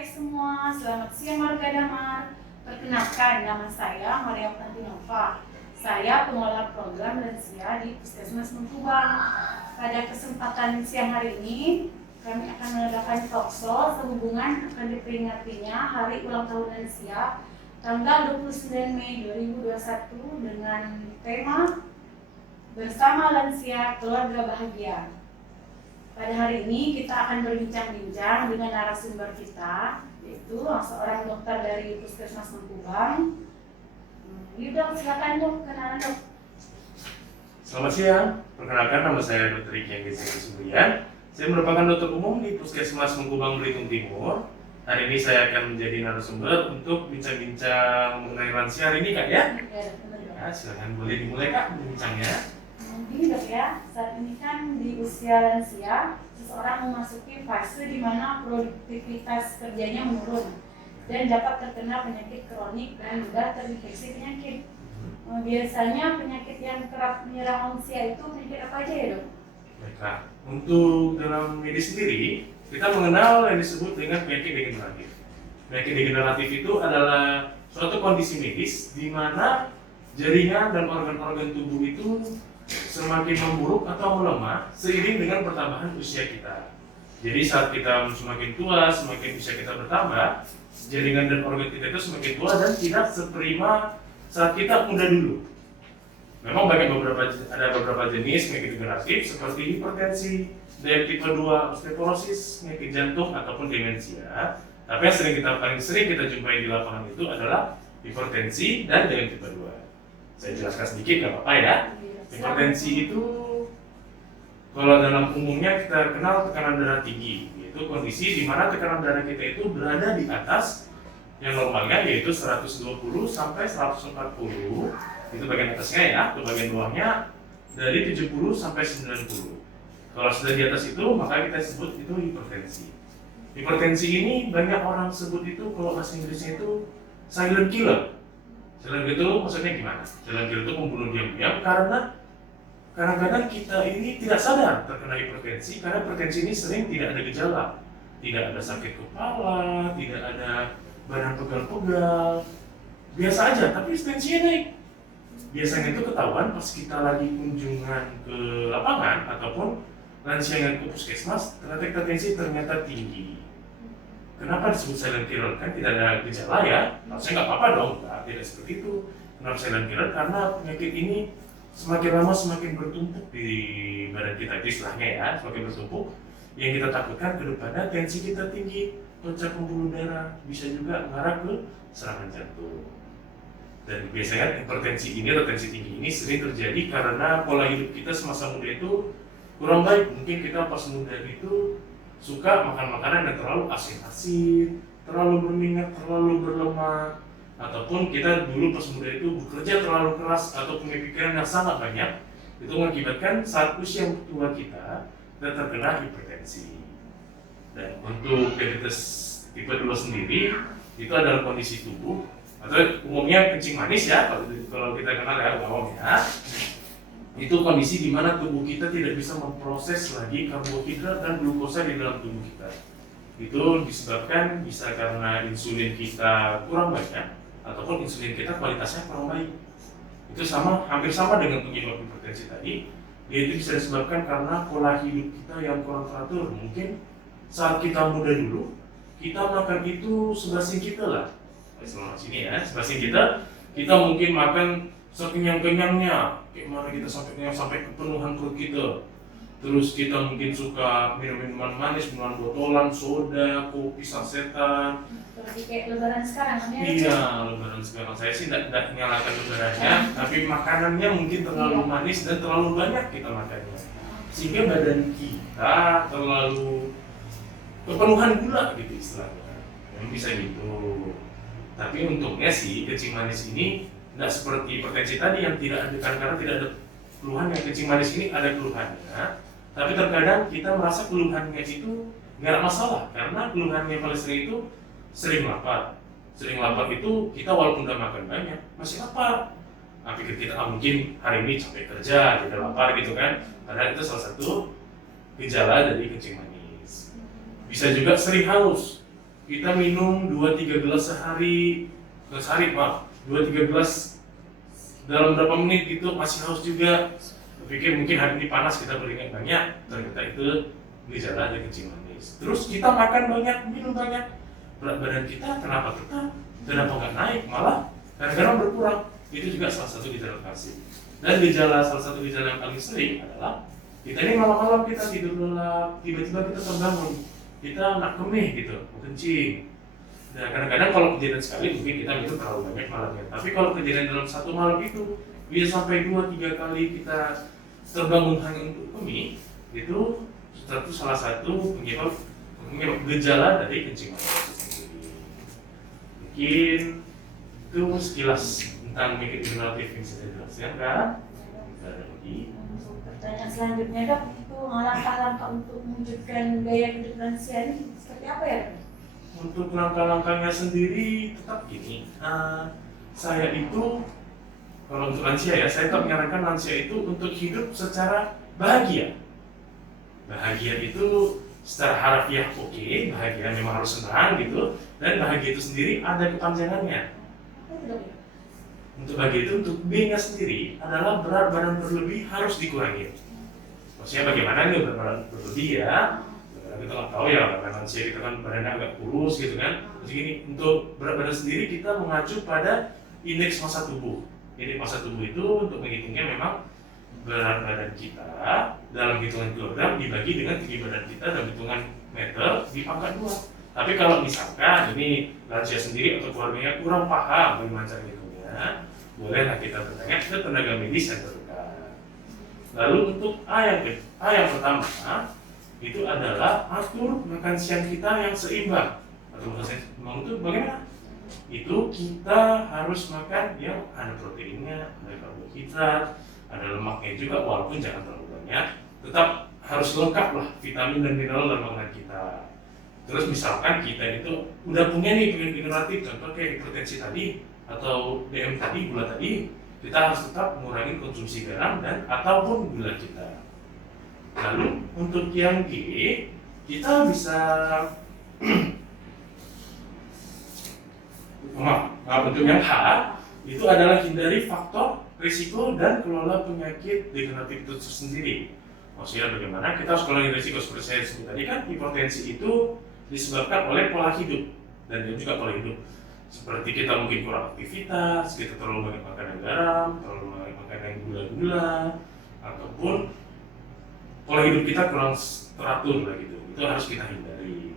Hai semua, selamat siang warga Damar. Perkenalkan, nama saya Maria Pantinova. Saya pengelola program lansia di Puskesmas Mengkubang. Pada kesempatan siang hari ini, kami akan mengadakan talkshow sehubungan akan diperingatinya Hari Ulang Tahun Lansia tanggal 29 Mei 2021 dengan tema Bersama Lansia Keluarga Bahagia. Pada hari ini kita akan berbincang-bincang dengan narasumber kita, yaitu seorang dokter dari Puskesmas Mengkubang. Yuk dok, silakan dok, kenalan dok. Selamat siang, perkenalkan nama saya Dr. Iki Anggesi Subrian. Saya merupakan dokter umum di Puskesmas Mengkubang Belitung Timur. Hari ini saya akan menjadi narasumber untuk bincang-bincang mengenai lansia hari ini kak ya? Ya, silakan boleh dimulai kak bincangnya. Gini dok ya, saat ini kan di usia lansia, seseorang memasuki fase di mana produktivitas kerjanya menurun dan dapat terkena penyakit kronik dan mudah terinfeksi penyakit. Biasanya penyakit yang kerap menyerang lansia itu penyakit apa aja ya dok? Baiklah, untuk dalam medis sendiri, kita mengenal yang disebut dengan penyakit degeneratif. Penyakit degeneratif itu adalah suatu kondisi medis di mana jaringan dan organ-organ tubuh itu semakin memburuk atau melemah seiring dengan pertambahan usia kita. Jadi saat kita semakin tua, semakin usia kita bertambah, jaringan dan organ kita itu semakin tua dan tidak seprima saat kita muda dulu. Memang ada beberapa jenis penyakit degeneratif seperti hipertensi, diabetes tipe 2, osteoporosis, penyakit jantung ataupun demensia. Tapi yang paling sering kita jumpai di lapangan itu adalah hipertensi dan diabetes tipe 2. Saya jelaskan sedikit nggak apa-apa ya. Hipertensi itu kalau dalam umumnya kita kenal tekanan darah tinggi, yaitu kondisi di mana tekanan darah kita itu berada di atas yang normalnya yaitu 120 sampai 140. Itu bagian atasnya ya, ke bagian bawahnya dari 70 sampai 90. Kalau sudah di atas itu maka kita sebut itu hipertensi. Hipertensi ini banyak orang sebut itu kalau bahasa Inggrisnya itu silent killer. Silent killer itu maksudnya gimana? Silent killer itu membunuh diam-diam karena kadang-kadang kita ini tidak sadar terkena hipertensi karena hipertensi ini sering tidak ada gejala, tidak ada sakit kepala, tidak ada badan pegal-pegal, biasa aja, tapi tensinya naik. Biasanya itu ketahuan pas kita lagi kunjungan ke lapangan ataupun lansia yang ke puskesmas, ternyata tensi ternyata tinggi. Kenapa disebut silent killer? Kan tidak ada gejala ya, harusnya nggak apa-apa dong, nah, tidak seperti itu. Kenapa silent killer? Karena penyakit ini semakin lama semakin bertumpuk di badan kita, istilahnya ya, semakin bertumpuk. Yang kita takutkan ke depannya tensi kita tinggi, pecah pembuluh darah, bisa juga mengarah ke serangan jantung. Dan biasanya hipertensi ini atau tensi tinggi ini sering terjadi karena pola hidup kita semasa muda itu kurang baik. Mungkin kita pas muda itu suka makan makanan yang terlalu asin-asin, terlalu berminyak, terlalu berlemak, ataupun kita dulu pas muda itu bekerja terlalu keras atau punya pikiran yang sangat banyak, itu mengakibatkan saat usia tua kita terkena hipertensi. Dan untuk diabetes tipe 2 sendiri itu adalah kondisi tubuh atau umumnya kencing manis ya kalau kita kenal ya umumnya. Itu kondisi di mana tubuh kita tidak bisa memproses lagi karbohidrat dan glukosa di dalam tubuh kita. Itu disebabkan bisa karena insulin kita kurang banyak ataupun insulin kita kualitasnya kurang baik. Itu hampir sama dengan penyebab hipertensi tadi. Yaitu bisa disebabkan karena pola hidup kita yang kurang teratur. Mungkin saat kita muda dulu, kita makan itu sebasing kita lah. Selama sini ya, sebasing kita mungkin makan sekenyang-kenyangnya, kayak mana kita sampai kepenuhan perut kita. Terus kita mungkin suka minum minuman manis, minuman botolan, soda, kopi, sasetan. Seperti kayak lebaran sekarang kan ya? Iya, lebaran sekarang. Saya sih tidak menyalahkan lebarannya, tapi makanannya mungkin terlalu manis dan terlalu banyak kita makannya. Sehingga badan kita terlalu kepenuhan gula gitu istilahnya. Yang bisa gitu. Tapi untungnya sih kencing manis ini tidak seperti hipertensi tadi yang tidak ada karena tidak ada keluhan. Yang kencing manis ini ada keluhannya, tapi terkadang kita merasa keluhannya itu nggak ada masalah karena keluhannya paling sering itu sering lapar. Sering lapar itu kita walaupun udah makan banyak masih lapar. Nah, pikir kita mungkin hari ini capek kerja, tidak lapar gitu kan. Padahal itu salah satu gejala dari kencing manis. Bisa juga sering haus. kita minum 2-3 gelas sehari, maaf, 2-3 gelas dalam berapa menit gitu, masih haus juga. Pikir mungkin hari ini panas kita beringat banyak, ternyata itu gejala dari kencing manis. Terus kita makan banyak, minum banyak, berat badan kita kenapa tetap, kenapa nggak naik, malah kadang-kadang berkurang. Itu juga salah satu gejala kalsium. Dan salah satu gejala yang paling sering adalah kita ini malam-malam kita tidur lelap, tiba-tiba kita terbangun, kita nak kemih gitu, mau kencing. Nah kadang-kadang kalau kejadian sekali mungkin kita minum terlalu banyak malamnya. Tapi kalau kejadian dalam satu malam itu bisa sampai 2-3 kali kita terbangun hanya untuk kemih, itu salah satu penyebab gejala dari kencing manis. Mungkin itu sekilas tentang penyakit generatif yang saya jelaskan kan? Ada lagi. Pertanyaan selanjutnya dok, itu langkah-langkah untuk mewujudkan gaya hidup lansia ini seperti apa ya? Untuk langkah-langkahnya sendiri tetap gini. Saya itu kalau untuk lansia ya, saya tetap menyarankan lansia itu untuk hidup secara bahagia. Bahagia itu secara harafiah oke, bahagia memang harus senang gitu, dan bahagia itu sendiri ada kepanjangannya. Untuk bahagia itu, untuk B-nya sendiri adalah berat badan berlebih harus dikurangi. Maksudnya bagaimana nih berat badan berlebih ya? Kita nggak tahu ya, karena lansia kita kan badannya agak kurus gitu kan. Jadi gini, untuk berat badan sendiri kita mengacu pada indeks massa tubuh. Indeks massa tubuh itu untuk menghitungnya memang berat badan kita dalam hitungan kilogram dibagi dengan tinggi badan kita dalam hitungan meter dipangkat 2. Tapi kalau misalkan ini lansia sendiri atau keluarganya kurang paham bagaimana cara hitungnya, bolehlah kita bertanya ke tenaga medis yang terdekat. Lalu untuk A yang pertama itu adalah atur makan siang kita yang seimbang. Atur makan siang seimbang itu bagaimana? Itu kita harus makan yang ada proteinnya, ada karbohidrat, ada lemaknya juga, walaupun jangan terlalu banyak. Tetap harus lengkap lah vitamin dan mineral dalam makanan kita. Terus misalkan kita itu udah punya nih penyakit generatif, contoh kayak hipertensi tadi atau DM tadi, gula tadi, kita harus tetap mengurangi konsumsi garam dan ataupun gula kita. Lalu untuk yang G, kita bisa untuk yang H itu adalah hindari faktor risiko dan kelola penyakit degeneratif itu sendiri. Maksudnya bagaimana kita harus kurangi risiko seperti saya sebut tadi kan, hipertensi itu disebabkan oleh pola hidup dan juga pola hidup. Seperti kita mungkin kurang aktivitas, kita terlalu banyak makan yang garam, terlalu banyak makan yang gula-gula, ataupun pola hidup kita kurang teratur lah gitu. Itu harus kita hindari.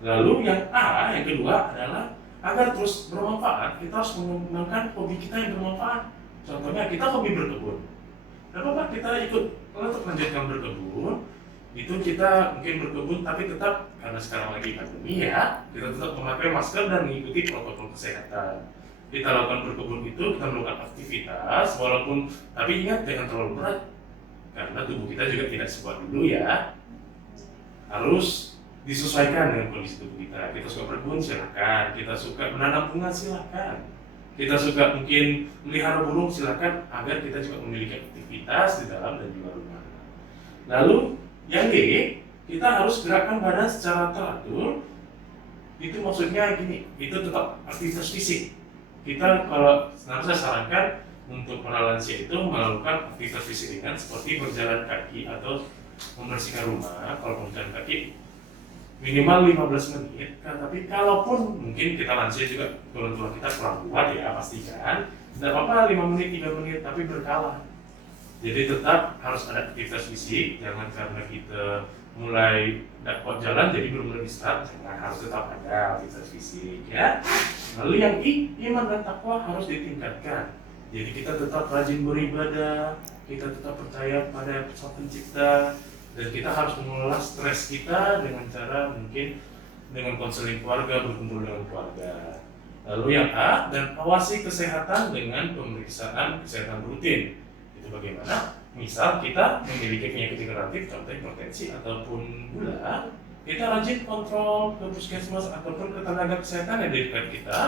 Lalu yang A, yang kedua adalah agar terus bermanfaat, kita harus mengembangkan hobi kita yang bermanfaat. Contohnya kita hobi berkebun. Kenapa kita ikut untuk melanjutkan berkebun? Itu kita mungkin berkebun tapi tetap karena sekarang lagi pandemi ya, kita tetap memakai masker dan mengikuti protokol kesehatan. Kita lakukan berkebun itu, kita melakukan aktivitas walaupun, tapi ingat jangan terlalu berat karena tubuh kita juga tidak sekuat dulu ya. Harus disesuaikan dengan kondisi tubuh kita. Kita suka berkebun silakan, kita suka menanam bunga silakan, kita suka mungkin melihara burung silakan, agar kita juga memiliki aktivitas di dalam dan di luar rumah. Lalu yang D, kita harus gerakkan badan secara teratur. Itu maksudnya gini, itu tetap aktivitas fisik. Kita kalau saya sarankan untuk para lansia itu melakukan aktivitas fisik ringan seperti berjalan kaki atau membersihkan rumah. Kalau berjalan kaki minimal 15 menit, tapi kalaupun mungkin kita lansia juga tulang kita kurang kuat ya pastikan, tidak apa-apa 5 menit, 3 menit, tapi berkala. Jadi tetap harus ada aktivitas fisik, jangan karena kita mulai tidak kuat jalan jadi benar-benar istirahat, jangan, harus tetap ada aktivitas fisik ya. Lalu yang I, iman dan takwa harus ditingkatkan. Jadi kita tetap rajin beribadah, kita tetap percaya pada Sang Pencipta, dan kita harus mengelola stres kita dengan cara mungkin dengan konseling keluarga, berkumpul dengan keluarga. Lalu yang A, dan awasi kesehatan dengan pemeriksaan kesehatan rutin. Itu bagaimana? Misal kita memiliki penyakit degeneratif, contoh hipertensi ataupun gula, kita rajin kontrol ke puskesmas ataupun ke tenaga kesehatan yang di dekat kita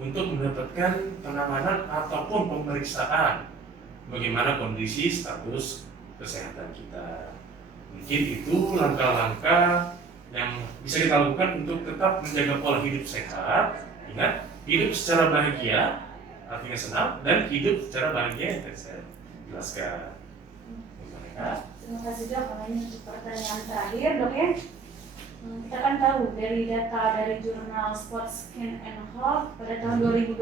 untuk mendapatkan penanganan ataupun pemeriksaan bagaimana kondisi status kesehatan kita. Mungkin itu langkah-langkah yang bisa kita lakukan untuk tetap menjaga pola hidup sehat. Ingat, hidup secara bahagia artinya senang, dan hidup secara bahagia yang tadi saya jelaskan. Terima kasih dok. Ini untuk pertanyaan terakhir dok ya. Kita kan tahu dari data dari jurnal Sports Skin and Health pada tahun 2020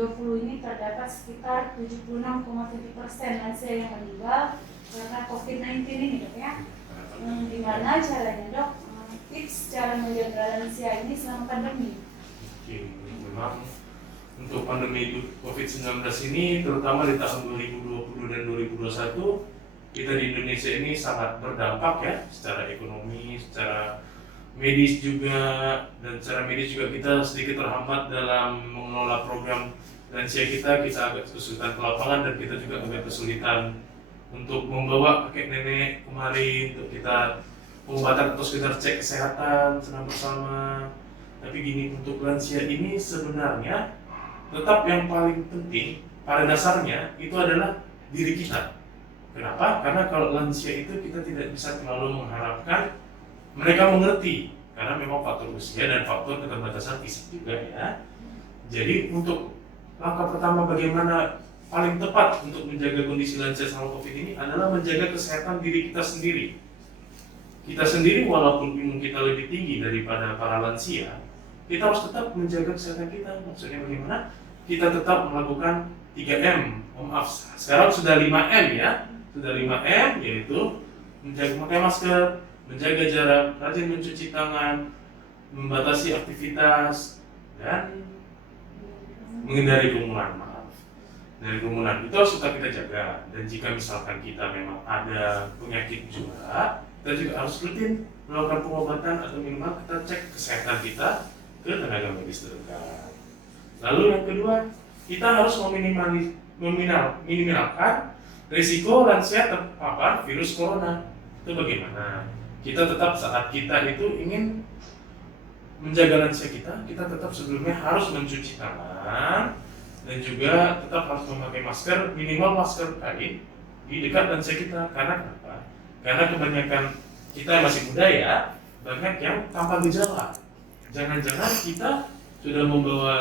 ini terdapat sekitar 76,7% lansia yang meninggal karena COVID-19 ini dok ya. Gimana caranya dok? Tips cara menjaga lansia ini selama pandemi? Memang untuk pandemi COVID-19 ini terutama di tahun 2020 dan 2021 kita di Indonesia ini sangat berdampak ya, secara ekonomi, secara medis juga, dan secara medis juga kita sedikit terhambat dalam mengelola program lansia kita agak kesulitan ke lapangan, dan kita juga agak kesulitan untuk membawa kakek nenek kemari untuk kita pengobatan atau sekedar cek kesehatan senam bersama. Tapi gini, untuk lansia ini sebenarnya tetap yang paling penting pada dasarnya itu adalah diri kita. Kenapa? Karena kalau lansia itu kita tidak bisa terlalu mengharapkan mereka mengerti, karena memang faktor usia dan faktor keterbatasan fisik juga ya. Jadi untuk langkah pertama bagaimana paling tepat untuk menjaga kondisi lansia selama COVID ini adalah menjaga kesehatan diri kita sendiri. Kita sendiri walaupun imun kita lebih tinggi daripada para lansia, kita harus tetap menjaga kesehatan kita. Maksudnya bagaimana? Kita tetap melakukan 3M. Maaf, sekarang sudah 5M ya. Sudah 5M, yaitu memakai masker, menjaga jarak, rajin mencuci tangan, membatasi aktivitas, dan menghindari kerumunan. Dari kerumunan itu harus tetap kita jaga. Dan jika misalkan kita memang ada penyakit juga, kita juga harus rutin melakukan pengobatan atau minimal kita cek kesehatan kita ke tenaga medis terdekat. Lalu yang kedua, kita harus meminimalkan risiko lansia terpapar virus corona. Itu bagaimana? Kita tetap saat kita itu ingin menjaga lansia kita tetap sebelumnya harus mencuci tangan dan juga tetap harus memakai masker, minimal masker kain di dekat lansia kita. Karena kenapa? Karena kebanyakan kita masih muda ya, banyak yang tanpa gejala. Jangan-jangan kita sudah membawa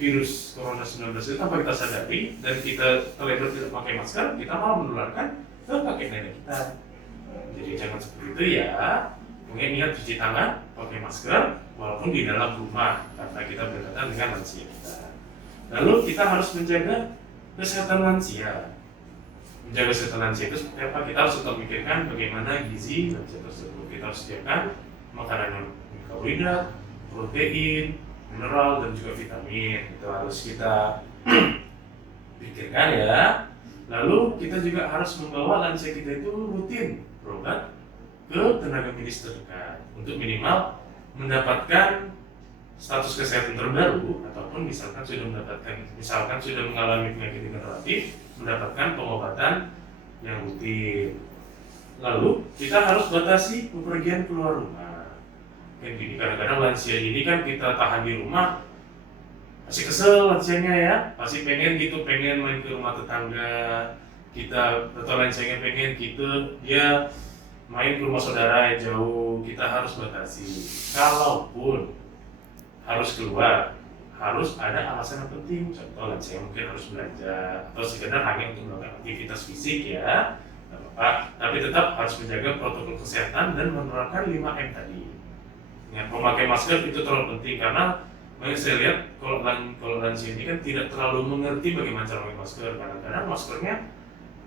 virus Corona 19 itu tanpa kita sadari, dan kita terlebih tidak pakai masker, kita malah menularkan ke kakek nenek kita. Jadi jangan seperti itu ya. Mungkin ingat cuci tangan, pakai masker, walaupun di dalam rumah, karena kita berdekatan dengan lansia kita. Lalu kita harus menjaga kesehatan lansia. Menjaga kesehatan lansia itu seperti apa? Kita harus tetap memikirkan bagaimana gizi lansia tersebut. Kita harus sediakan makanan yang karbohidrat, protein, mineral, dan juga vitamin. Itu harus kita pikirkan ya. Lalu kita juga harus membawa lansia kita itu rutin berobat ke tenaga medis terdekat untuk minimal mendapatkan status kesehatan terbaru, ataupun misalkan sudah mengalami penyakit degeneratif, mendapatkan pengobatan yang rutin. Lalu kita harus batasi bepergian keluar rumah. Kan gini, kadang-kadang lansia ini kan kita tahan di rumah, masih kesel lansianya ya, pasti pengen main ke rumah tetangga kita, atau lansianya pengen gitu dia main ke rumah saudara yang jauh. Kita harus batasi. Kalaupun harus keluar, harus ada alasan yang penting. Contoh lansia mungkin harus belanja atau sekedar hanya untuk melakukan aktivitas fisik ya, tidak apa-apa. Tapi tetap harus menjaga protokol kesehatan dan menerapkan 5M tadi. Ya, memakai masker itu terlalu penting, karena banyak saya lihat kalau lansia ini kan tidak terlalu mengerti bagaimana cara memakai masker. Kadang-kadang maskernya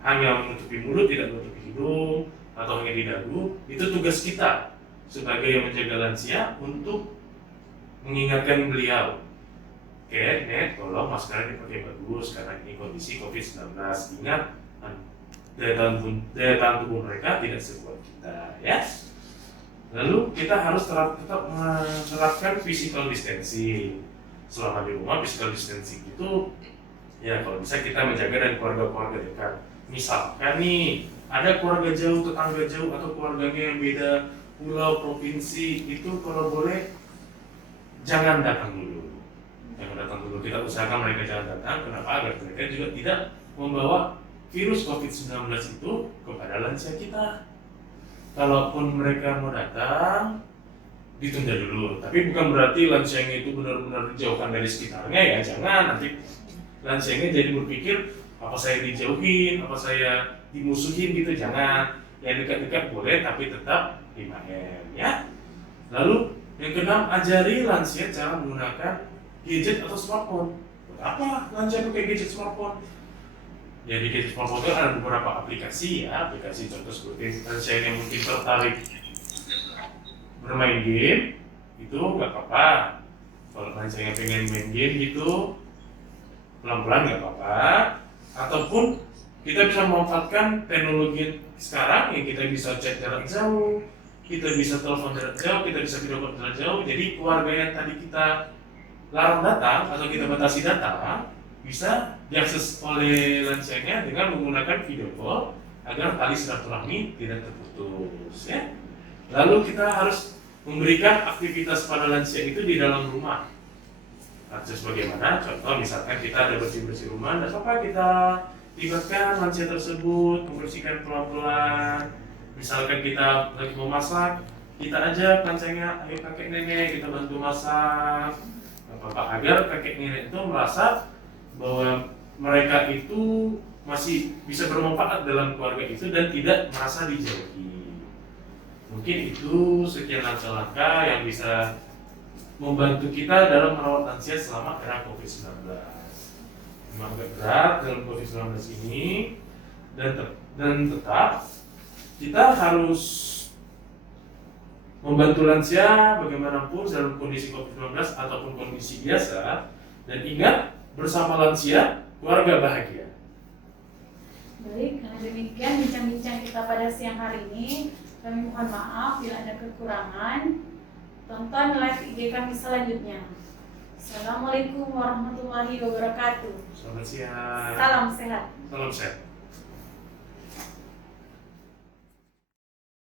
hanya menutupi mulut, tidak menutupi hidung, atau hanya di dagu. Itu tugas kita sebagai yang menjaga lansia untuk mengingatkan beliau, oke, Nek, tolong maskernya dipakai bagus karena ini kondisi COVID-19. Ingat, daya tahan tubuh mereka tidak sekuat kita, ya. Lalu kita harus tetap menerapkan physical distancing. Selama di rumah, physical distancing itu, ya kalau bisa kita menjaga dari keluarga-keluarga dekat. Misalkan nih, ada keluarga jauh, tetangga jauh, atau keluarganya yang beda pulau, provinsi, itu kalau boleh jangan datang dulu. Kita usahakan mereka jangan datang. Kenapa? Agar mereka juga tidak membawa virus COVID-19 itu kepada lansia kita. Kalaupun mereka mau datang, ditunda dulu. Tapi bukan berarti lansianya itu benar-benar dijauhkan dari sekitarnya ya, jangan nanti lansianya jadi berpikir apa saya dijauhin, apa saya dimusuhin gitu, jangan. Yang dekat-dekat boleh tapi tetap 5M ya. Lalu yang keenam, ajari lansia cara menggunakan gadget atau smartphone. Buat apa lansia pakai gadget smartphone? Jadi gadget smartphone itu ada beberapa aplikasi ya, aplikasi contoh seperti lansia yang mungkin tertarik bermain game, itu nggak apa-apa. Kalau lansia yang pengen main game gitu, pelan-pelan nggak apa-apa. Ataupun kita bisa memanfaatkan teknologi sekarang yang kita bisa chat jarak jauh, kita bisa telepon jarak jauh, kita bisa video call jarak jauh. Jadi keluarga yang tadi kita larang datang atau kita batasi data bisa diakses oleh lansianya dengan menggunakan video call agar tali silaturahmi tidak terputus ya. Lalu kita harus memberikan aktivitas pada lansia itu di dalam rumah. Akses bagaimana? Contoh misalkan kita ada bersih-bersih rumah, dan apa kita libatkan lansia tersebut membersihkan pelan-pelan. Misalkan kita lagi mau masak, kita ajak lansianya, ayo kakek nenek kita bantu masak. Apa agar kakek nenek itu merasa bahwa mereka itu masih bisa bermanfaat dalam keluarga itu dan tidak merasa dijauhi. Mungkin itu sekian langkah-langkah yang bisa membantu kita dalam merawat lansia selama era COVID-19. Memang agak berat dalam COVID-19 ini dan tetap kita harus membantu lansia bagaimanapun dalam kondisi COVID-19 ataupun kondisi biasa, dan ingat bersama lansia keluarga bahagia. Baik, karena demikian bincang-bincang kita pada siang hari ini. Kami mohon maaf bila ada kekurangan. Tonton live IG kami selanjutnya. Assalamualaikum warahmatullahi wabarakatuh. Selamat siang. Salam sehat. Salam sehat.